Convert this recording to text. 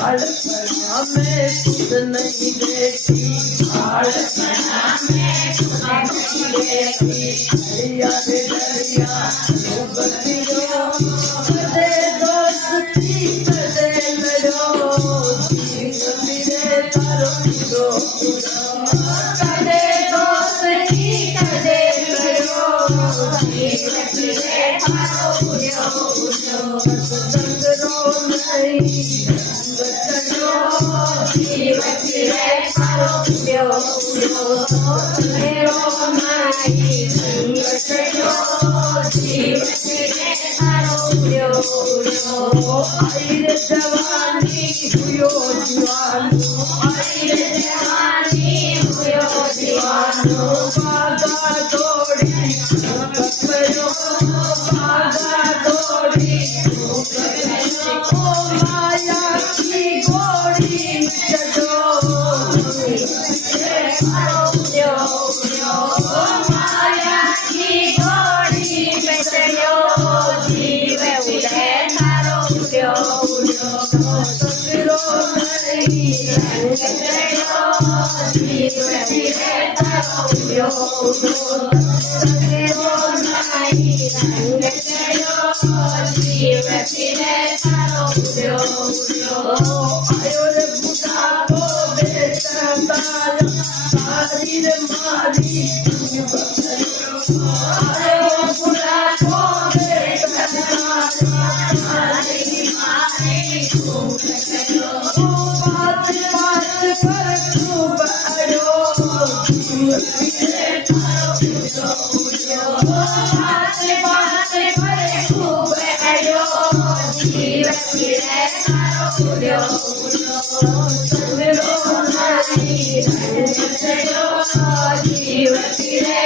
बालपना में खुद नहीं देखी, बालपना में खुद नहीं देखी, दरिया रे दरिया डूबती रो, कदे दोस्ती कदे लड़ो, जीवती रे तारो रो, कदे दोस्ती कदे लड़ो, जीवती रे तारो रो, संग रो नहीं जीवती रे तारो रो, रो माई संगठनो जीवती रे तारो रो, आई रे जवानी हुयो दीवानो, आई रे जवानी हुयो दीवानो, भागा दौड़ी करो, भागा दौड़ी करो, माया की गोड़ी चढ़ो, माया की गोड़ी में चढ़ो, जीवती रे तारो रो, संगरो नहीं रंग चढ़ो, जीवती रे तारो रो, संगरो नहीं रंग चढ़ो, जीवती रे तारो रो, आयो रे बुढ़ापो बेटा तारा, तारी रे मारी आयो बुढ़ापो बेटा तारा, तारी मारी बात बात पर खूब अड़ो, जीवती रे तारो रो, बात बात पर खूब अड़ो, जीवती रे तारो रो, संगरो नहीं रंग चढ़ो, जीवती रे